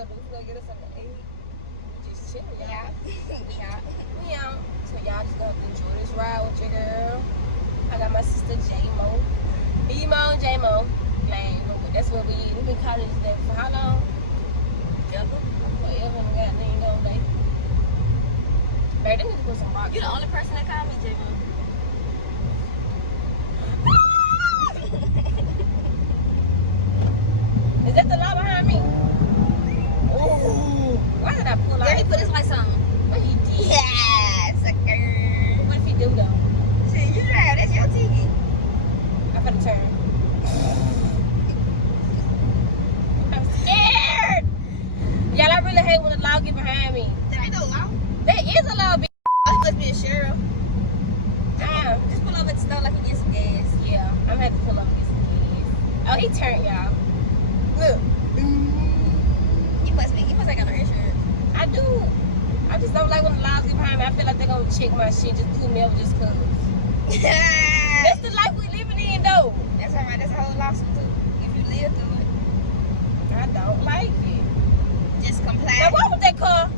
gonna do? We gonna get us something to eat. Just chill, y'all. Yeah. So y'all just gonna have to enjoy this ride with your girl. I got my sister J-Mo. Emo, J-Mo. Like, that's what we've been calling this day for how long? Forever. Goddamn long day. Babe, they need to put some rock. You the only person that called me J-Mo. Is that the law behind me? Ooh. Why did I pull out? Yeah, he put his lights on. What he did? Yeah, sucker. What if he do though? Shit, you drive. That's your ticket. I'm gonna turn. I'm scared. Y'all, I really hate when the law get behind me. There ain't no law. There is a law. Oh, he must be a sheriff. Damn. Just pull over at the store like he get some gas. Yeah, I'm gonna have to pull up and get some keys. Oh, he turned, y'all. Look. He must have got no insurance. I do. I just don't like when the laws get behind me. I feel like they're gonna check my shit, just pull me over just cause. That's the life we living in, though. That's alright. That's a whole lawsuit too. If you live through it, I don't like it. just comply. Now, why would they call?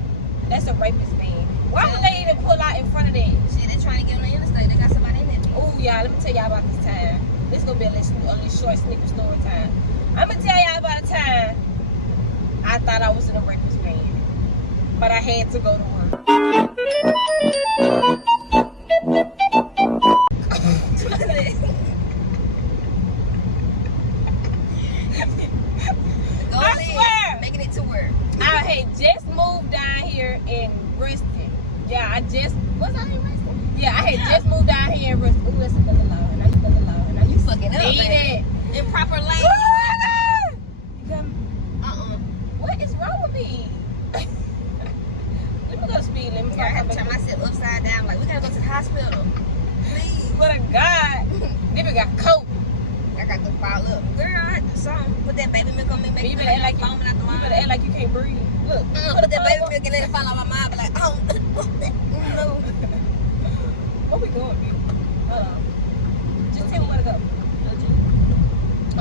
That's a rapist van. Why would they even pull out in front of that? Shit, they trying to get on the interstate. They got somebody in there. Oh, y'all, let me tell y'all about this time. This is gonna be a little short snippet story time. I'm gonna tell y'all about a time I thought I was in a rapist van, but I had to go to work. I swear. Making it to work. I had just moved down here in Reston. Yeah, was I in Reston? Yeah, I had just moved down here in Reston. Ooh, that's another law. Now you another law. Now you Fucking up, need baby. it. Improper language. What is wrong with me? Let me go to speed limit. I have to turn myself upside down. Like, we gotta go to the hospital. Please. But God, then we got coke. I got to fall up. Girl, I had to do something. Put that baby milk on me. Make You it better act like foaming out the you line. better act like you can't breathe. Look, Put that baby milk and let it fall out my mind. Be like, oh, no. Where we going, baby? Hold on. Just tell me where to go.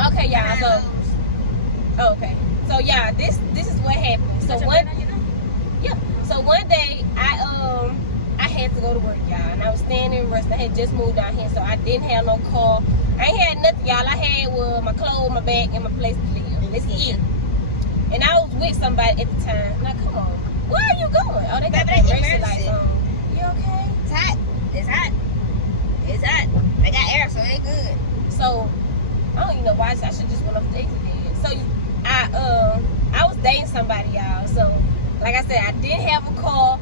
Okay, y'all. So, okay. So yeah, this is what happened. So one day I had to go to work, y'all, and I was staying in Ruston. I had just moved down here, so I didn't have no car. I ain't had nothing, y'all. I had my clothes, my bag, and my place to live. That's it. And I was with somebody at the time. Now come on, where are you going? Oh, they got the emergency lights on. You okay? It's hot. It's hot. It's hot. They got air, so it ain't good. So I don't even know why I should just went off the exit then. So I was dating somebody, y'all. So like I said, I didn't have a car,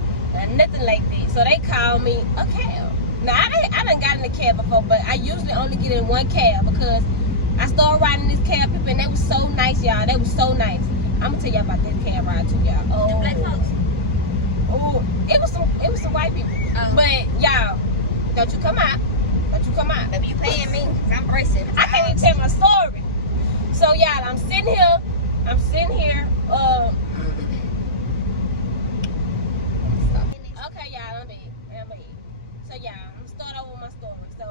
nothing like that. So they called me a cab. Now I done got in a cab before, but I usually only get in one cab because I started riding this cab people, and they was so nice, y'all. They was so nice. I'm gonna tell y'all about this cab ride too, y'all. The black folks. Oh, it was some white people. But y'all, don't you come out. Don't you come out. Baby, you paying me? 'Cause I'm bracing. I can't even tell my story. So y'all, I'm sitting here. Okay, y'all, I'm back. So y'all, I'm start over with my story. So,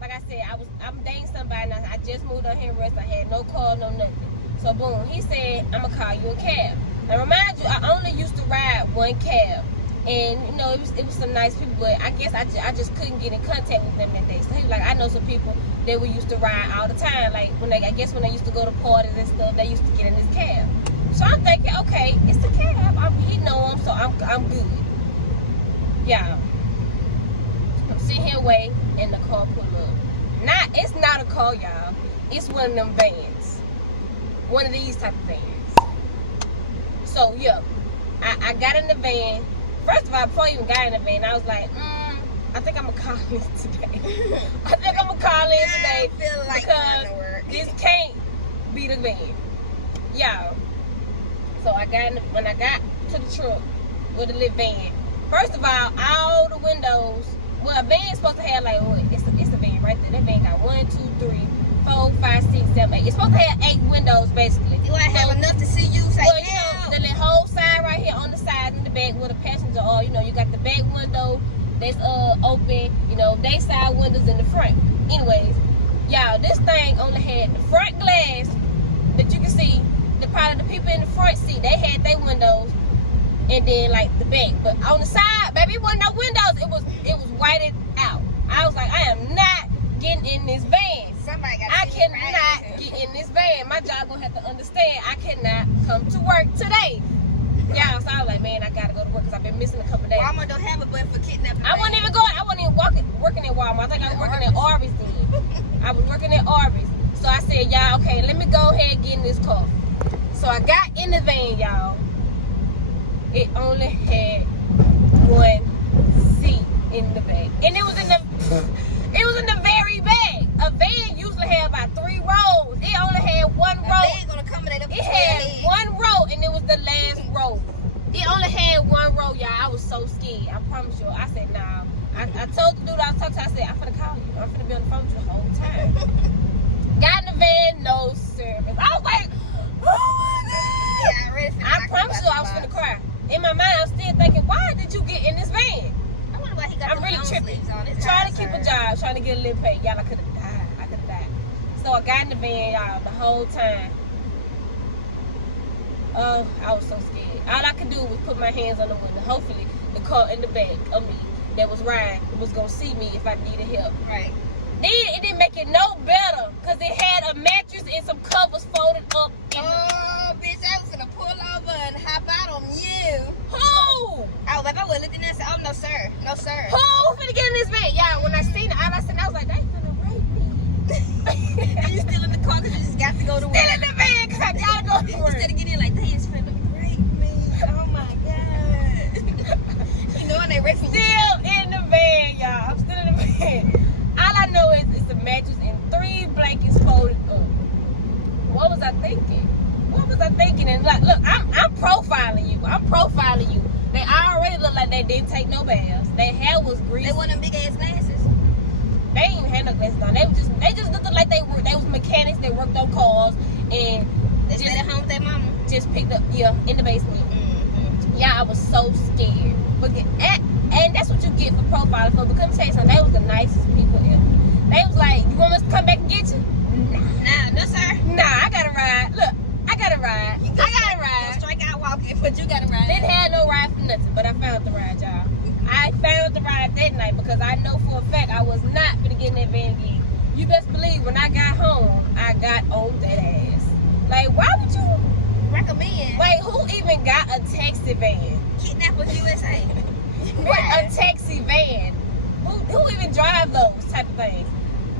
like I said, I'm dating somebody. And I just moved on here in Rest. I had no car, no nothing. So boom, he said, I'm gonna call you a cab. Now remind you, I only used to ride one cab, and you know it was some nice people, but I guess I just couldn't get in contact with them that day. So he was like, I know some people that we used to ride all the time. Like when they used to go to parties and stuff, they used to get in this cab. So I'm thinking, okay, it's the cab. He know him, so I'm good. Yeah. I'm sitting here waiting, and the car pull up. It's not a car, y'all. It's one of them vans. One of these type of vans. So yeah, I got in the van. First of all, before I even got in the van, I was like, I think I'm gonna call in today. Feel like because this can't be the van. Y'all. So when I got to the truck with the little van, first of all the windows. Well, a van is supposed to have like what? It's a van right there. That van got 1, 2, 3, 4, 5, 6, 7, 8. It's supposed to have 8 windows basically. You ain't have enough to see you. Say, well, you know, the whole side right here on the side and the back where the passengers are. You know, you got the back window that's open. You know, they side windows in the front. Anyways, y'all, this thing only had the front glass that you can see, the probably the people in the front seat, they had their windows, and then like the back. But on the side, baby, it wasn't no windows. It was whited out. I was like, I am not getting in this van. I cannot get in this van. My job gonna have to understand I cannot come to work today. Y'all, so I was like, man, I gotta go to work because I've been missing a couple days. Walmart don't have a button for kidnapping. I wasn't even working at Walmart. I think I was working at Arby's then. I was working at Arby's. So I said, y'all, okay, let me go ahead and get in this car. So I got in the van, y'all. It only had one seat in the back. And it was in the very back. A van usually had about 3 rows. It only had 1 row. It had 1 row, and it was the last row. It only had 1 row, y'all. I was so scared. I promise you. I said, nah. I told the dude I was talking to, I said, I'm finna call you. I'm finna be on the phone with you the whole time. Got in the van, no service. I was like, oh my God. Yeah, I promise you I was finna cry. In my mind, I'm still thinking, why did you get in this van? I wonder why he got I'm really tripping. On. Trying to keep a job, trying to get a little pay. Y'all, I could have died. So I got in the van, y'all, the whole time. Oh, I was so scared. All I could do was put my hands on the window. Hopefully, the car in the back of me that was riding was going to see me if I needed help. Right. Then it didn't make it no better because it had a mattress and some covers folded up. Oh, bitch, I was going to pull over and hop out on you. Who? I was like, I would look in there and say, oh, no, sir. No, sir. Who finna get in this van? Y'all, when I seen it, all I seen, I was like, they finna rape me. And you still in the car because you just got to go to work. Still in the van because I gotta go to work. Instead of getting in like, they is finna rape me. Oh, my God. You know, and they rape me. Still in the van, y'all. I'm still in the van. All I know is it's a mattress and 3 blankets folded up. What was I thinking? And like, look, I'm profiling you. They already look like they didn't take no baths. Their hair was greasy. They want them big ass glasses. They ain't even had no glasses on. They just looked like they was mechanics that worked on cars and they stayed at home with their mama. Just picked up in the basement. Mm-hmm. Yeah, I was so scared. But and that's what you get for profiling for. But come tell you something, they was the nicest people ever. They was like, you want us to come back and get you? Nah, no sir. Nah, I gotta ride. Look, I gotta ride. I gotta ride. Don't strike out walking, but you gotta ride. Didn't have no ride for nothing, but I found the ride, y'all. I found the ride that night because I know for a fact I was not gonna get in that van again. You best believe when I got home, I got on that ass. Like, why would you recommend? Like, who even got a taxi van? Kidnappers USA. A taxi van. Who even drive those type of things?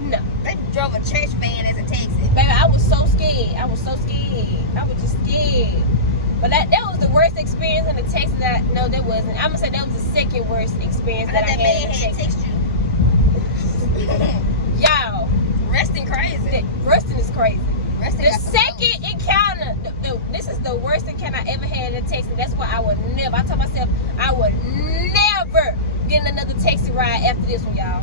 No. They drove a church van as a taxi. Baby, I was so scared. I was just scared. But that was the worst experience in the taxi no, that wasn't. I'm gonna say that was the second worst experience that I had in the taxi. Text you. Y'all. Resting crazy. Resting is crazy. The second encounter, this is the worst encounter I ever had in a taxi. That's why I told myself I would never get another taxi ride after this one, y'all.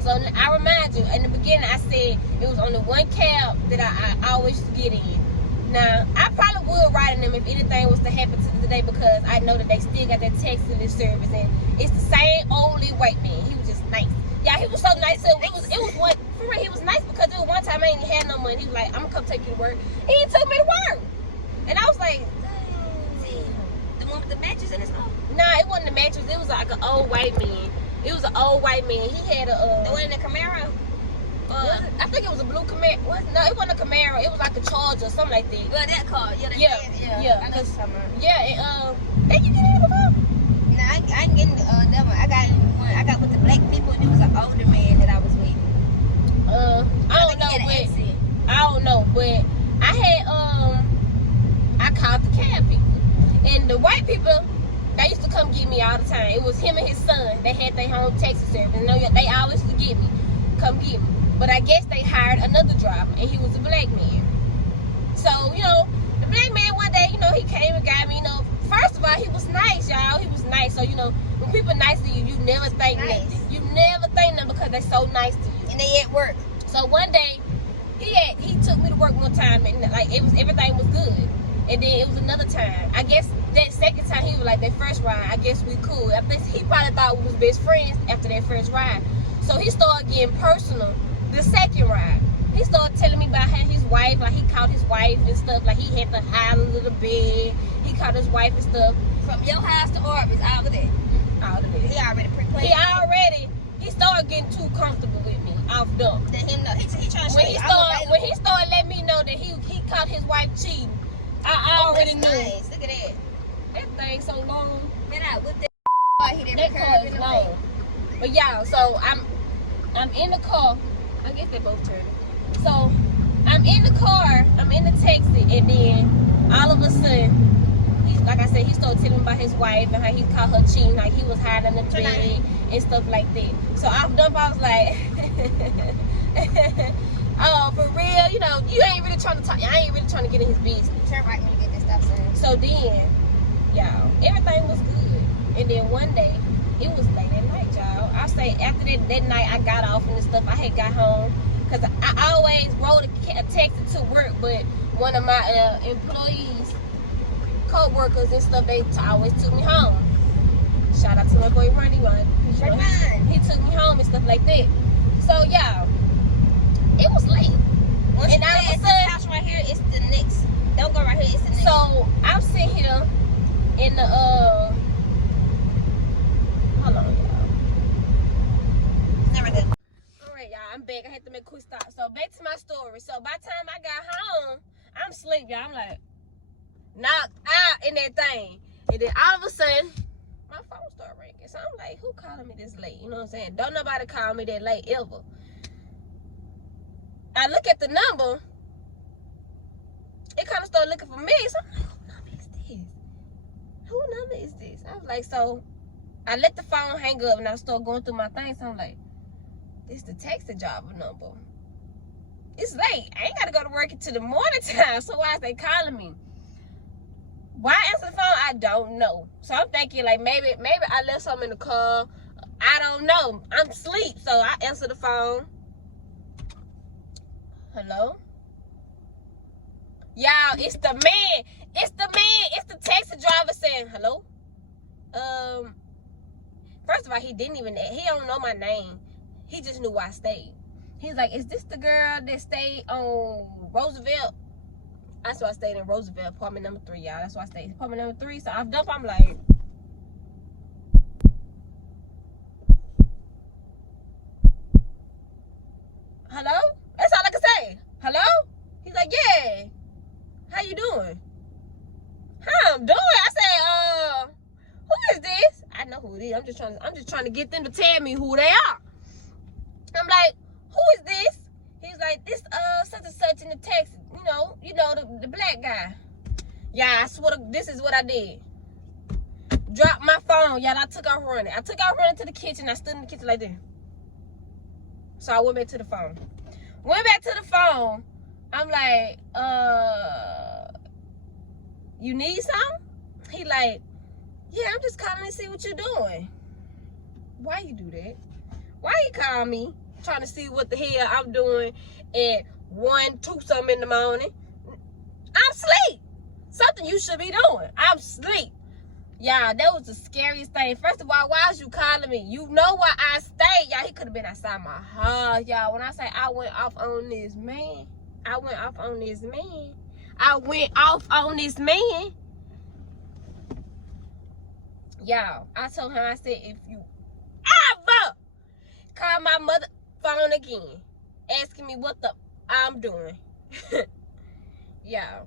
So I remind you, in the beginning I said it was only one cab that I always get in. Now, I probably would ride in them if anything was to happen to today because I know that they still got that taxi service and it's the same old white man. He was just nice. Yeah, he was so nice. So it was one, for real, he was nice because it was one time I ain't had no money. He was like, I'm gonna come take you to work. He took me to work. And I was like, damn. The one with the mattress in his mouth? Nah, it wasn't the mattress. It was like an old white man. It was an old white man. He had a the one in the Camaro? I think it was a blue Camaro. No, it wasn't a Camaro. It was like a Charger or something like that. Well, that car. Yeah. I know what and did you get in it before? No, I ain't getting that one. I got with the black people and it was an older man that I was with. I don't know, but I had I called the cab people. And the white people, they used to come get me all the time. It was him and his son. They had their home taxi service. And they always used to get me. Come get me. But I guess they hired another driver, and he was a black man. So, the black man one day, he came and got me, First of all, he was nice, y'all. He was nice. So, when people nice to you, you never think nothing. You never think nothing because they're so nice to you. And they at work. So, one day, he took me to work one time, and, everything was good. And then it was another time. I guess that second time, he was like, that first ride, I guess we cool. I think he probably thought we was best friends after that first ride. So, he started getting personal the second ride. he started telling me about how his wife, like he caught his wife and stuff, like he had to hide under the bed. He caught his wife and stuff. From your house to Arby's, all of that. All of that. He already pre-planned. He started getting too comfortable with me off dump. Let him know. He trying to show When he started letting me know that he caught his wife cheating, I already knew. Nice. Look at that. That thing so long. Man, I whipped that hit That car is long. But y'all, so I'm in the car. I guess they both turning. So I'm in the car, I'm in the taxi, and then all of a sudden, like I said, he started telling me about his wife and how he caught her cheating, like he was hiding in the bed and stuff like that. So off dump, I was like, oh, for real, you know, you ain't really trying to talk. I ain't really trying to get in his business. Turn right when you get this stop sign. So then, y'all, everything was good. And then one day, it was late at night, y'all. I say after that night, I got off and stuff. I had got home because I always rode a taxi to work, but one of my employees, co-workers and stuff, they always took me home. Shout out to my boy Ronnie. He took me home and stuff like that. So y'all, it was late. Once and all of a sudden, this house right here, it's the next. Don't go right here, it's the next. So I'm sitting here in the hold on, y'all. Never good. Alright, y'all, I'm back. I had to make a quick stop. So back to my story. So by the time I got home, I'm asleep, y'all. I'm like knocked out in that thing. And then all of a sudden, my phone started ringing. So I'm like, who calling me this late? You know what I'm saying? Don't nobody call me that late ever. I look at the number. It kind of started looking for me. So I'm like, who number is this? Who number is this? I was like, so I let the phone hang up and I started going through my things. So I'm like, this is the taxi driver number. It's late. I ain't got to go to work until the morning time. So why is they calling me? Why I answer the phone? I don't know. So I'm thinking like maybe I left something in the car. I don't know. I'm asleep. So I answer the phone. Hello? Y'all, it's the man. It's the man. It's the taxi driver saying hello. First of all, he don't know my name. He just knew where I stayed. He's like, is this the girl that stayed on Roosevelt? That's why I stayed in Roosevelt, apartment number 3, y'all. That's why I stayed apartment number 3. So I'm like, hello? That's all I can say. Hello? He's like, yeah. How you doing? How I'm doing? I said, who is this? I know who it is. I'm just trying to get them to tell me who they are. I'm like, who is this? He's like, this such and such in the text. You know the black guy. Yeah, I swear this is what I did. Dropped my phone, y'all. I took off running. To the kitchen. I stood in the kitchen like this. So I went back to the phone. I'm like, you need something? He like, yeah, I'm just calling to see what you're doing. Why you do that? Why you call me trying to see what the hell I'm doing at 1, 2 something in the morning? I'm asleep. Something you should be doing. I'm asleep. Y'all, that was the scariest thing. First of all, why is you calling me? You know where I stay. Y'all, he could have been outside my house. Y'all, when I say I went off on this man. Y'all, I told him, I said, if you ever call my mother phone again, asking me what the I'm doing. Y'all,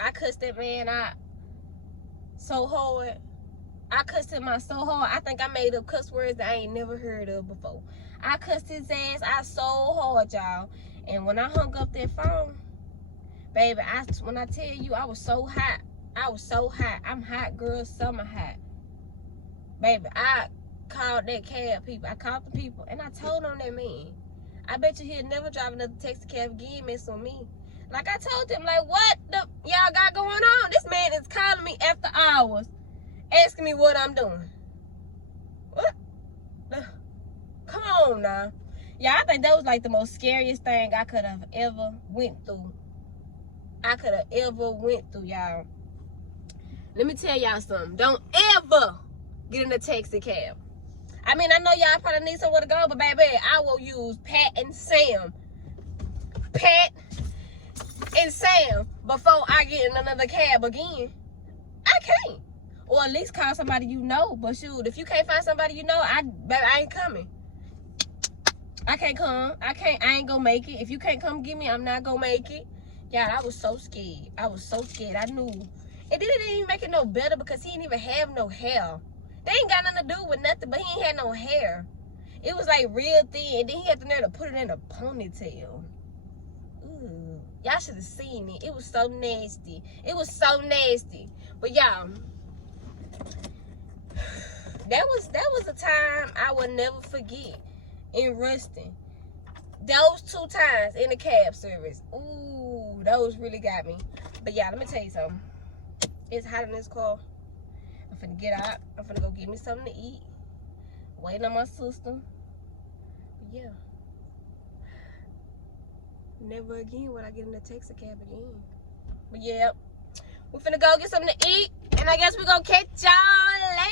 I cussed that man out so hard. I cussed him out so hard. I think I made up cuss words that I ain't never heard of before. I cussed his ass out so hard, y'all. And when I hung up that phone, baby, when I tell you, I was so hot. I'm hot, girl, summer hot. Baby, I called that cab people. I called the people, and I told on that man. I bet you he'll never drive another taxi cab again messing with me. Like I told them, like, what the y'all got going on? This man is calling me after hours, asking me what I'm doing. What? Come on now. Yeah, I think that was like the most scariest thing I could have ever went through. Y'all. Let me tell y'all something. Don't ever get in a taxi cab. I mean, I know y'all probably need somewhere to go, but baby, I will use Pat and Sam Pat, and Sam before I get in another cab again. I can't. Or at least call somebody you know. But shoot, if you can't find somebody you know, I ain't coming. I can't come. I ain't gonna make it. If you can't come get me, I'm not gonna make it. Yeah, I was so scared. I was so scared. I knew. And then it didn't even make it no better because he didn't even have no hair. They ain't got nothing to do with nothing, but he ain't had no hair. It was like real thin. And then he had the nerve to put it in a ponytail. Ooh. Y'all should have seen it. It was so nasty. It was so nasty. But y'all, that was a time I will never forget in Ruston. Those 2 times in the cab service. Ooh, those really got me. But yeah, let me tell you something. It's hot in this car. I'm finna get out. I'm finna go get me something to eat. Waiting on my sister. But yeah. Never again would I get in a taxi cab again. But yeah. We're finna go get something to eat. And I guess we're gonna catch y'all later.